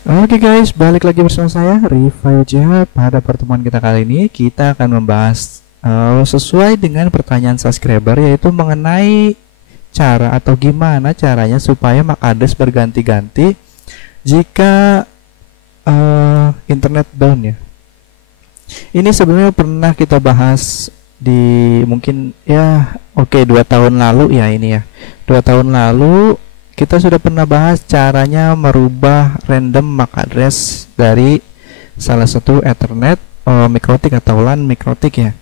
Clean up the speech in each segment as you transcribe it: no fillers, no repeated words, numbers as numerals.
Oke guys, balik lagi bersama saya Riva Yujaya. Pada pertemuan kita kali ini kita akan membahas sesuai dengan pertanyaan subscriber, yaitu mengenai cara atau gimana caranya supaya MAC address berganti-ganti jika internet down ya. Ini sebenarnya pernah kita bahas di mungkin ya 2 tahun lalu ya ini ya. 2 tahun lalu kita sudah pernah bahas caranya merubah random MAC address dari salah satu Ethernet mikrotik atau LAN mikrotik ya.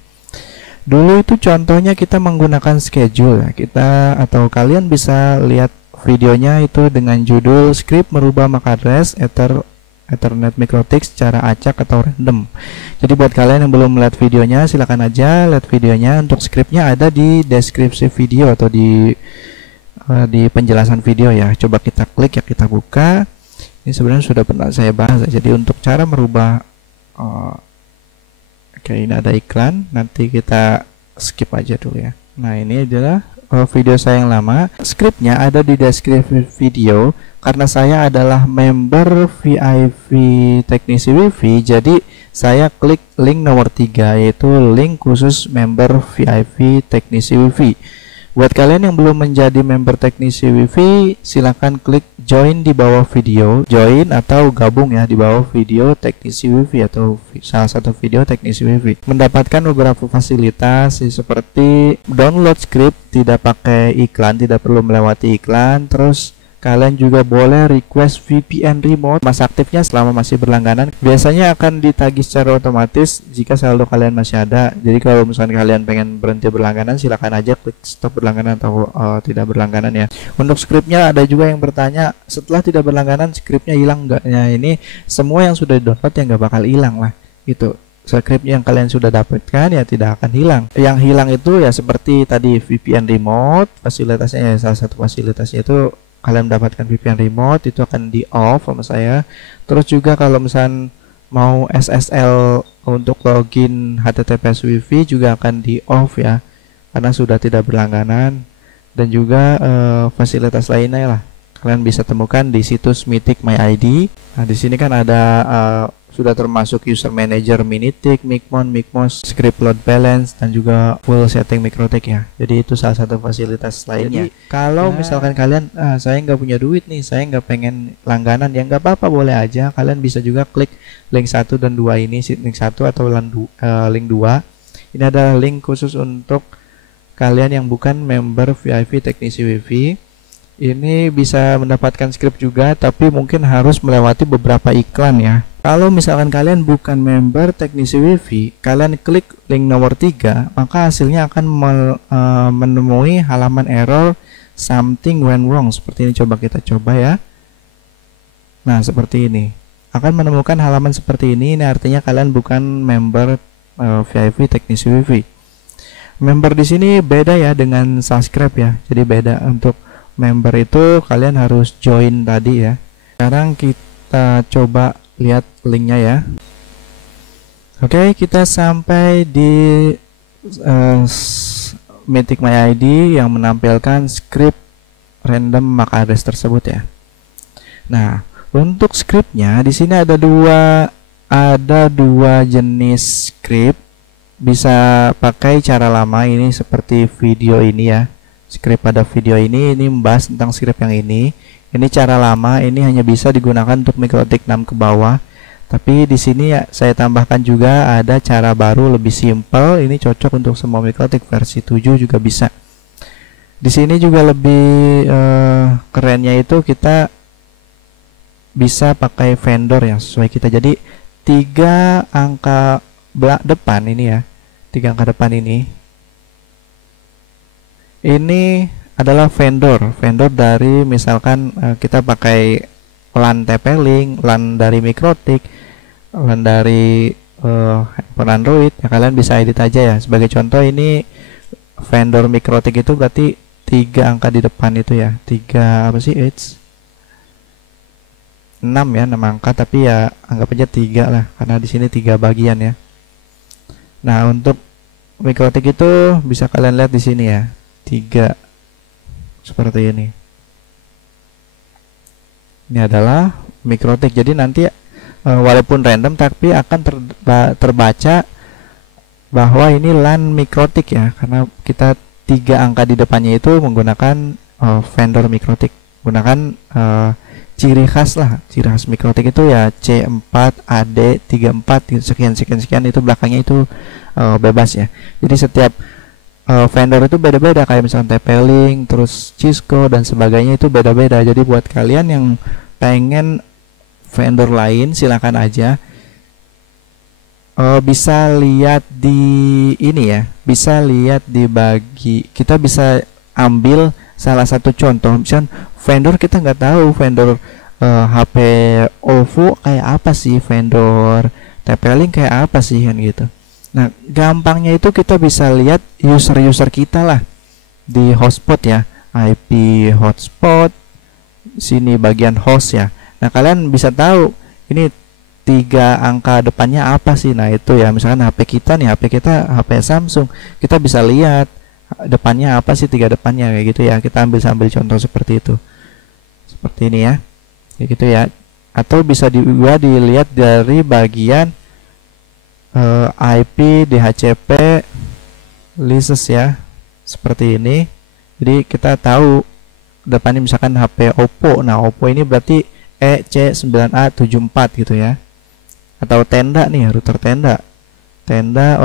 Dulu itu contohnya kita menggunakan schedule ya. Kita atau kalian bisa lihat videonya itu dengan judul script merubah MAC address Ethernet mikrotik secara acak atau random. Jadi buat kalian yang belum melihat videonya, silakan aja lihat videonya. Untuk scriptnya ada di deskripsi video atau di penjelasan video ya. Coba kita klik ya, kita buka. Ini sebenarnya sudah pernah saya bahas. Jadi untuk cara merubah ini ada iklan, nanti kita skip aja dulu ya. Nah, ini adalah video saya yang lama. Scriptnya ada di deskripsi video. Karena saya adalah member VIP teknisi wifi, jadi saya klik link nomor 3, yaitu link khusus member VIP teknisi wifi. Buat kalian yang belum menjadi member teknisi wifi, silahkan klik join di bawah video, join atau gabung ya di bawah video teknisi wifi atau salah satu video teknisi wifi. Mendapatkan beberapa fasilitas seperti download script tidak pakai iklan, tidak perlu melewati iklan. Terus kalian juga boleh request VPN remote, masa aktifnya selama masih berlangganan. Biasanya akan ditagih secara otomatis jika saldo kalian masih ada. Jadi kalau misalnya kalian pengen berhenti berlangganan, silakan aja klik stop berlangganan atau tidak berlangganan ya. Untuk scriptnya ada juga yang bertanya, setelah tidak berlangganan scriptnya hilang nggak? Ya, ini semua yang sudah download ya nggak bakal hilang lah gitu. Script yang kalian sudah dapatkan ya tidak akan hilang. Yang hilang itu ya seperti tadi VPN remote, fasilitasnya ya, salah satu fasilitasnya itu kalian mendapatkan VPN remote itu akan di off sama saya. Terus juga kalau misalnya mau SSL untuk login HTTPS Wi-Fi juga akan di off ya, karena sudah tidak berlangganan. Dan juga fasilitas lainnya lah kalian bisa temukan di situs Mythic My ID. Nah, di sini kan ada sudah termasuk user manager Minitic, Micmos, script load balance, dan juga full setting mikrotik ya. Jadi itu salah satu fasilitas lainnya. Jadi, kalau misalkan kalian saya nggak punya duit nih, saya nggak pengen langganan, ya nggak apa-apa, boleh aja. Kalian bisa juga klik link 1 dan 2 ini, link 1 atau link 2. Ini ada link khusus untuk kalian yang bukan member VIP teknisi wifi. Ini bisa mendapatkan script juga, tapi mungkin harus melewati beberapa iklan ya. Kalau misalkan kalian bukan member teknisi wifi, kalian klik link nomor 3, maka hasilnya akan menemui halaman error something went wrong. Seperti ini, coba kita coba ya. Nah, seperti ini. Akan menemukan halaman seperti ini. Ini artinya kalian bukan member VIP teknisi wifi. Member di sini beda ya dengan subscribe ya. Jadi beda. Untuk member itu kalian harus join tadi ya. Sekarang kita coba lihat linknya ya. Oke, kita sampai di Mythic My ID yang menampilkan script random MAC address tersebut ya. Nah, untuk scriptnya di sini ada dua jenis script. Bisa pakai cara lama ini seperti video ini ya. Script pada video ini membahas tentang script yang ini. Ini cara lama, ini hanya bisa digunakan untuk mikrotik 6 ke bawah. Tapi di sini ya saya tambahkan juga ada cara baru lebih simple. Ini cocok untuk semua mikrotik versi 7 juga bisa. Di sini juga lebih kerennya itu kita bisa pakai vendor yang sesuai kita. Jadi 3 angka depan ini ya. 3 angka depan ini adalah vendor dari misalkan kita pakai LAN TP-Link, LAN dari mikrotik, LAN dari handphone Android ya, kalian bisa edit aja ya. Sebagai contoh ini vendor mikrotik itu berarti 3 angka di depan itu ya, 3 apa sih, 6 ya, 6 angka, tapi ya anggap aja 3 lah karena di sini 3 bagian ya. Nah, untuk mikrotik itu bisa kalian lihat di sini ya, 3 seperti ini. Ini adalah Mikrotik. Jadi nanti walaupun random tapi akan terbaca bahwa ini LAN Mikrotik ya, karena kita 3 angka di depannya itu menggunakan vendor Mikrotik, gunakan ciri khas lah. Ciri khas Mikrotik itu ya C4AD34 sekian itu belakangnya itu bebas ya. Jadi setiap vendor itu beda-beda, kayak misalkan TP-Link, terus Cisco dan sebagainya itu beda-beda. Jadi buat kalian yang pengen vendor lain silakan aja, bisa lihat di ini ya, bisa lihat kita bisa ambil salah satu contoh. Misalkan vendor kita nggak tahu vendor HP OVO kayak apa sih, vendor TP-Link kayak apa sih kan gitu. Nah, gampangnya itu kita bisa lihat user kita lah di hotspot ya, IP hotspot, sini bagian host ya. Nah, kalian bisa tahu ini 3 angka depannya apa sih. Nah, itu ya, misalkan HP kita HP Samsung, kita bisa lihat depannya apa sih, 3 depannya kayak gitu ya. Kita ambil contoh seperti itu, seperti ini ya, kayak gitu ya. Atau bisa juga dilihat dari bagian IP DHCP license ya, seperti ini. Jadi kita tahu depannya misalkan HP Oppo. Nah, Oppo ini berarti EC9A74 gitu ya. Atau tenda nih, router tenda. Tenda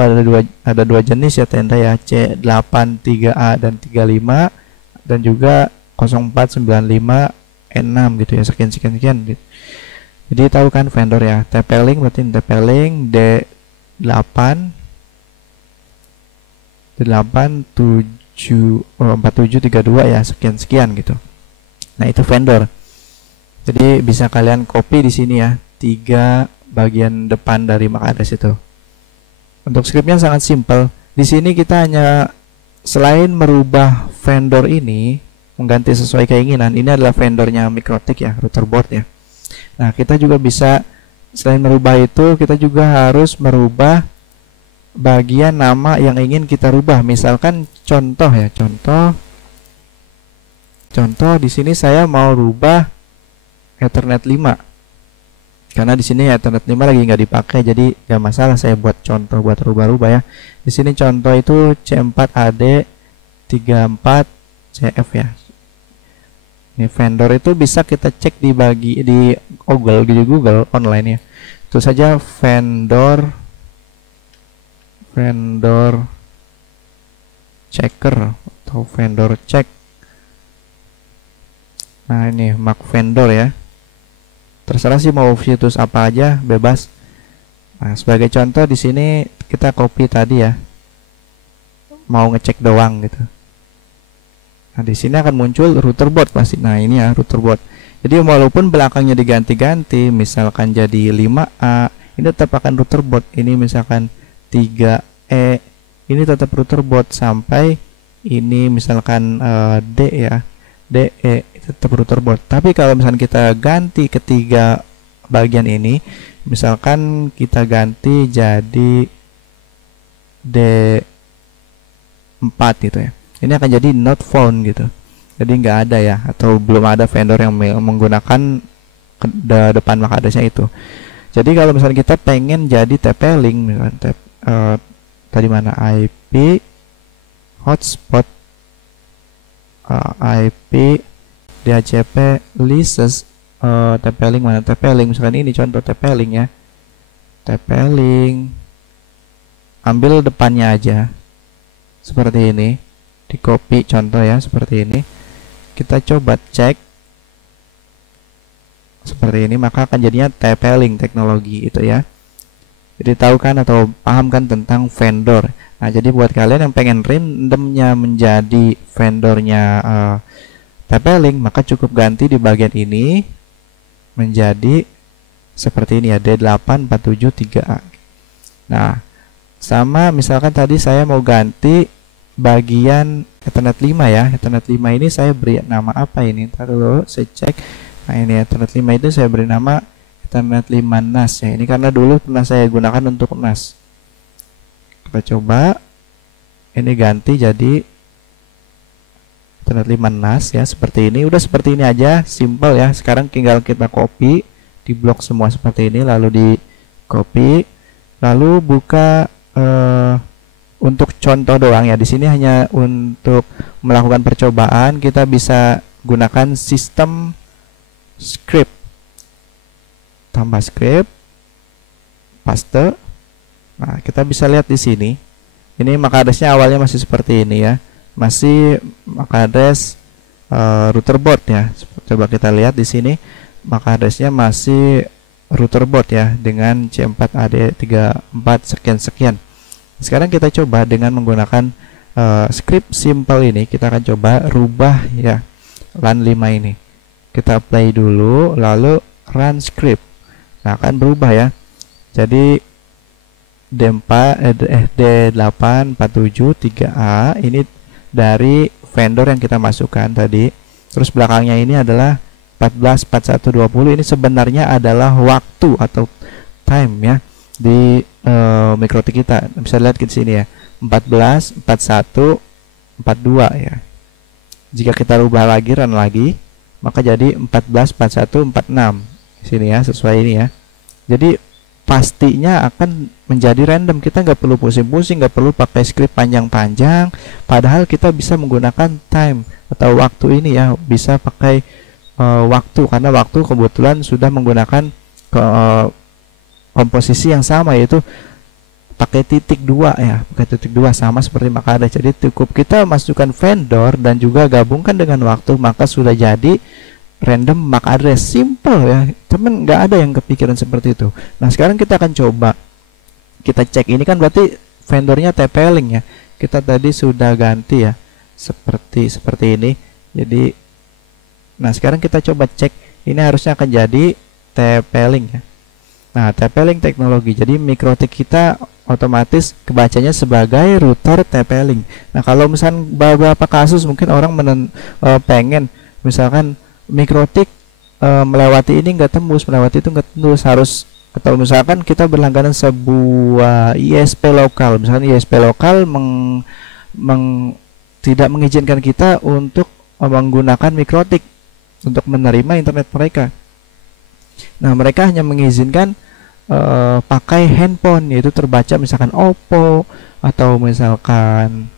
ada dua jenis ya tenda ya, C83A dan 35, dan juga 0495N6 gitu ya, sekian gitu. Jadi tahu kan vendor ya. TP-Link berarti TP-Link D8 4732 ya, sekian gitu. Nah, itu vendor. Jadi bisa kalian copy di sini ya, 3 bagian depan dari MAC address itu. Untuk scriptnya sangat simple. Di sini kita hanya selain merubah vendor ini, mengganti sesuai keinginan. Ini adalah vendornya Mikrotik ya, router board ya. Nah, kita juga bisa selain merubah itu, kita juga harus merubah bagian nama yang ingin kita rubah. Misalkan contoh ya, contoh di sini saya mau rubah Ethernet 5. Karena di sini Ethernet 5 lagi nggak dipakai, jadi nggak masalah saya buat contoh buat rubah-rubah ya. Di sini contoh itu C4AD34CF ya. Ini vendor itu bisa kita cek di Google online ya. Itu saja vendor checker atau vendor check. Nah, ini MAC vendor ya. Terserah sih mau situs apa aja, bebas. Nah, sebagai contoh di sini kita copy tadi ya, mau ngecek doang gitu. Nah, di sini akan muncul router board pasti. Nah, ini ya router board. Jadi walaupun belakangnya diganti-ganti, misalkan jadi 5A, ini tetap akan router board. Ini misalkan 3E, ini tetap router board sampai ini misalkan D ya, DE tetap router board. Tapi kalau misalkan kita ganti ketiga bagian ini, misalkan kita ganti jadi D4 gitu ya, ini akan jadi not found gitu. Jadi nggak ada ya, atau belum ada vendor yang menggunakan depan MAC address-nya itu. Jadi kalau misalkan kita pengen jadi TP-Link, misalkan tadi mana IP hotspot, IP DHCP license, TP-Link mana, TP-Link misalkan ini contoh TP-Link ya, TP-Link ambil depannya aja seperti ini, di copy contoh ya seperti ini, kita coba cek seperti ini, maka akan jadinya TP-Link teknologi itu ya. Jadi tahu kan atau paham kan tentang vendor. Nah, jadi buat kalian yang pengen randomnya menjadi vendornya TP-Link, maka cukup ganti di bagian ini menjadi seperti ini ya, D8473A. Nah, sama misalkan tadi saya mau ganti bagian Ethernet 5 ya. Ethernet 5 ini saya beri nama apa ini? Ntar dulu saya cek. Nah, ini Ethernet 5 itu saya beri nama Ethernet 5 NAS ya. Ini karena dulu pernah saya gunakan untuk NAS. Kita coba ini ganti jadi Ethernet 5 NAS ya, seperti ini. Udah seperti ini aja, simple ya. Sekarang tinggal kita copy di blok semua seperti ini, lalu di copy, lalu buka untuk contoh doang ya. Di sini hanya untuk melakukan percobaan, kita bisa gunakan sistem script, tambah script, paste. Nah, kita bisa lihat di sini. Ini MAC address-nya awalnya masih seperti ini ya, masih MAC address router board ya. Coba kita lihat di sini, MAC address-nya masih router board ya, dengan C4AD34 sekian-sekian. Sekarang kita coba dengan menggunakan script simple ini, kita akan coba rubah ya LAN 5 ini. Kita play dulu, lalu run script. Nah, akan berubah ya. Jadi D847-3A ini dari vendor yang kita masukkan tadi. Terus belakangnya ini adalah 144120. Ini sebenarnya adalah waktu atau time ya di MikroTik kita. Bisa lihat di sini ya, 144142 ya. Jika kita rubah lagi, run lagi, maka jadi 144146 sini ya, sesuai ini ya. Jadi pastinya akan menjadi random. Kita nggak perlu pusing-pusing, nggak perlu pakai script panjang-panjang, padahal kita bisa menggunakan time atau waktu ini ya, bisa pakai waktu, karena waktu kebetulan sudah menggunakan komposisi yang sama, yaitu pakai titik 2 ya, pakai titik 2 sama seperti MAC address. Jadi cukup kita masukkan vendor dan juga gabungkan dengan waktu, maka sudah jadi random MAC address. Simple ya teman, nggak ada yang kepikiran seperti itu. Nah, sekarang kita akan coba kita cek. Ini kan berarti vendornya TP-Link ya, kita tadi sudah ganti ya, seperti ini. Jadi nah, sekarang kita coba cek, ini harusnya akan jadi TP-Link ya. Nah, TP-Link teknologi, jadi MikroTik kita otomatis kebacanya sebagai router TP-Link. Nah, kalau misalnya beberapa kasus mungkin orang pengen misalkan MikroTik melewati ini nggak tembus, melewati itu nggak tembus, harus, atau misalkan kita berlangganan sebuah ISP lokal, misalkan ISP lokal tidak mengizinkan kita untuk menggunakan MikroTik untuk menerima internet mereka. Nah, mereka hanya mengizinkan pakai handphone, yaitu terbaca misalkan Oppo atau misalkan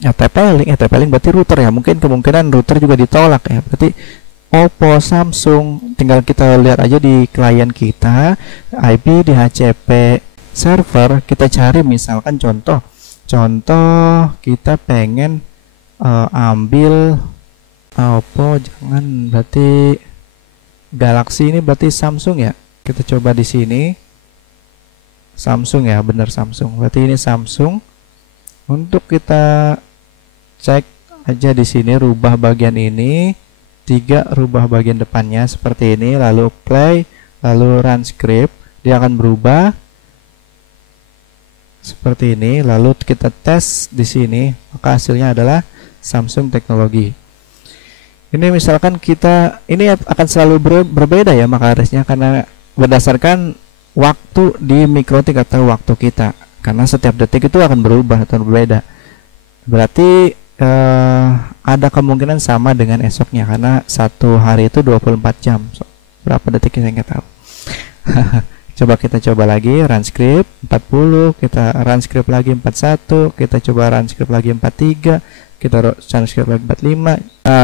ya TP-Link. TP-Link berarti router ya, mungkin kemungkinan router juga ditolak ya, berarti Oppo, Samsung. Tinggal kita lihat aja di klien kita IP DHCP server, kita cari misalkan contoh kita pengen ambil Oppo, jangan, berarti Galaxy, ini berarti Samsung ya. Kita coba di sini Samsung ya, benar Samsung, berarti ini Samsung. Untuk kita cek aja di sini, rubah bagian ini 3, rubah bagian depannya seperti ini, lalu play, lalu run script, dia akan berubah seperti ini. Lalu kita tes di sini, maka hasilnya adalah Samsung teknologi. Ini misalkan kita, ini akan selalu berbeda ya MAC address-nya, karena berdasarkan waktu di MikroTik atau waktu kita, karena setiap detik itu akan berubah atau berbeda. Berarti ada kemungkinan sama dengan esoknya, karena satu hari itu 24 jam. Berapa detik saya nggak tahu. Coba kita coba lagi run script 40, kita run script lagi 41, kita coba run script lagi 43, kita run script lagi 45.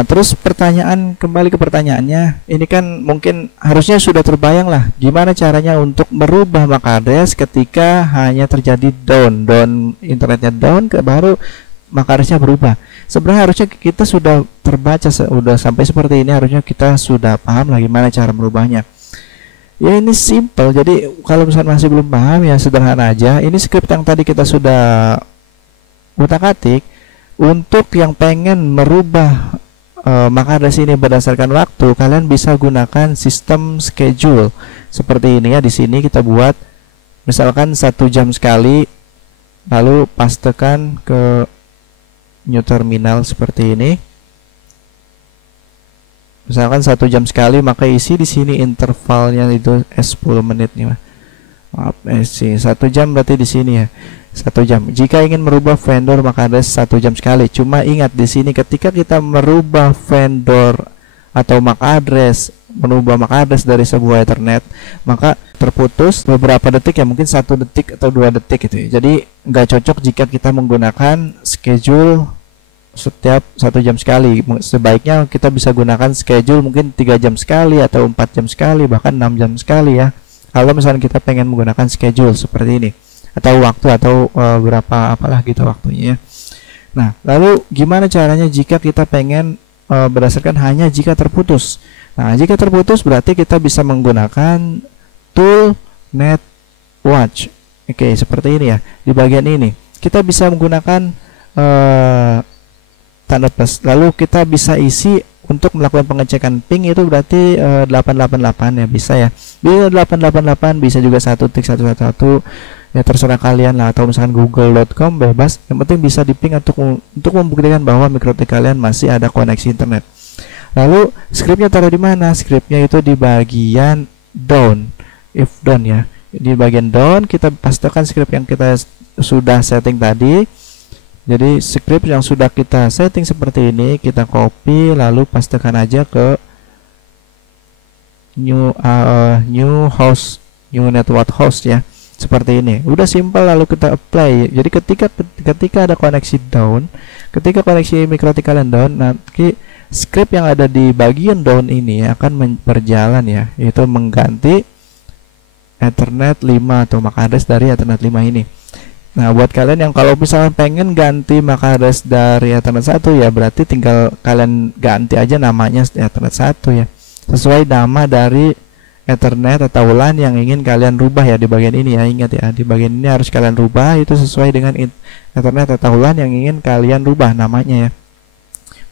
Terus kembali ke pertanyaannya, ini kan mungkin harusnya sudah terbayang lah gimana caranya untuk merubah MAC address ketika hanya terjadi down internetnya down, baru MAC address-nya berubah. Sebenarnya harusnya kita sudah terbaca, sudah sampai seperti ini, harusnya kita sudah paham lah gimana cara merubahnya. Ya, ini simple. Jadi kalau misalnya masih belum paham, ya sederhana aja. Ini script yang tadi kita sudah utak-atik. Untuk yang pengen merubah MAC address ini berdasarkan waktu, kalian bisa gunakan sistem schedule seperti ini ya. Di sini kita buat misalkan 1 jam sekali, lalu pastekan ke new terminal seperti ini. Misalkan 1 jam sekali, maka isi di sini intervalnya itu 10 menit nih, maaf, 1 jam berarti di sini ya 1 jam. Jika ingin merubah vendor, maka ada 1 jam sekali. Cuma ingat di sini ketika kita merubah vendor atau MAC address, menubah MAC address dari sebuah Ethernet, maka terputus beberapa detik ya, mungkin 1 detik atau 2 detik gitu ya. Jadi nggak cocok jika kita menggunakan schedule setiap 1 jam sekali. Sebaiknya kita bisa gunakan schedule mungkin 3 jam sekali atau 4 jam sekali, bahkan 6 jam sekali ya, kalau misalnya kita pengen menggunakan schedule seperti ini, atau waktu, atau berapa apalah gitu waktunya ya. Nah, lalu gimana caranya jika kita pengen berdasarkan hanya jika terputus? Nah, jika terputus berarti kita bisa menggunakan tool NetWatch. Oke, seperti ini ya. Di bagian ini kita bisa menggunakan tanda plus, lalu kita bisa isi untuk melakukan pengecekan ping, itu berarti 888 ya, bisa ya. Bisa 888, bisa juga 1.111 ya, terserah kalian lah, atau misalkan google.com, bebas, yang penting bisa di ping untuk membuktikan bahwa mikrotik kalian masih ada koneksi internet. Lalu scriptnya taruh di mana? Scriptnya itu di bagian down, if down ya. Di bagian down kita pastikan script yang kita sudah setting tadi. Jadi script yang sudah kita setting seperti ini kita copy, lalu pastikan aja ke new host, new network host ya, seperti ini. Udah simple, lalu kita apply. Jadi ketika ada koneksi down, ketika koneksi mikrotik kalian down, nanti script yang ada di bagian down ini akan berjalan ya, yaitu mengganti Ethernet 5 atau MAC address dari Ethernet 5 ini. Nah, buat kalian yang kalau misalnya pengen ganti MAC address dari Ethernet 1 ya, berarti tinggal kalian ganti aja namanya Ethernet 1 ya, sesuai nama dari Ethernet atau LAN yang ingin kalian rubah ya. Di bagian ini ya, ingat ya, di bagian ini harus kalian rubah itu sesuai dengan Ethernet atau LAN yang ingin kalian rubah namanya ya.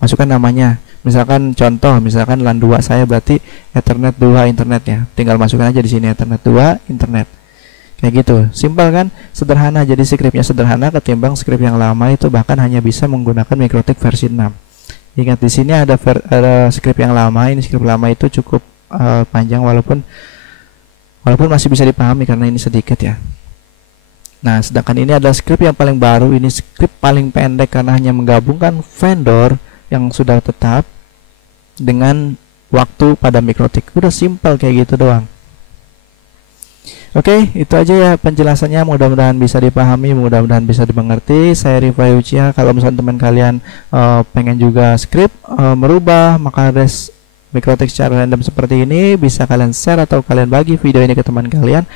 Masukkan namanya, misalkan contoh, misalkan LAN 2 saya berarti Ethernet 2 internet ya, tinggal masukkan aja di sini Ethernet 2 internet. Kayak gitu, simpel kan, sederhana. Jadi scriptnya sederhana ketimbang script yang lama itu bahkan hanya bisa menggunakan mikrotik versi 6. Ingat di sini ada script yang lama, ini script lama itu cukup panjang, walaupun masih bisa dipahami karena ini sedikit ya. Nah, sedangkan ini adalah script yang paling baru, ini script paling pendek karena hanya menggabungkan vendor yang sudah tetap dengan waktu pada mikrotik. Udah simpel kayak gitu doang. Oke, itu aja ya penjelasannya, mudah-mudahan bisa dipahami, mudah-mudahan bisa dimengerti. Saya Rifai Ucia. Kalau misalnya teman kalian pengen juga script merubah MAC address mikrotik secara random seperti ini, bisa kalian share atau kalian bagi video ini ke teman kalian.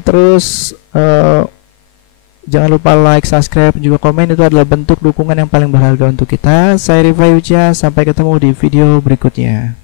Terus jangan lupa like, subscribe, juga komen, itu adalah bentuk dukungan yang paling berharga untuk kita. Saya Rifai Ucia, sampai ketemu di video berikutnya.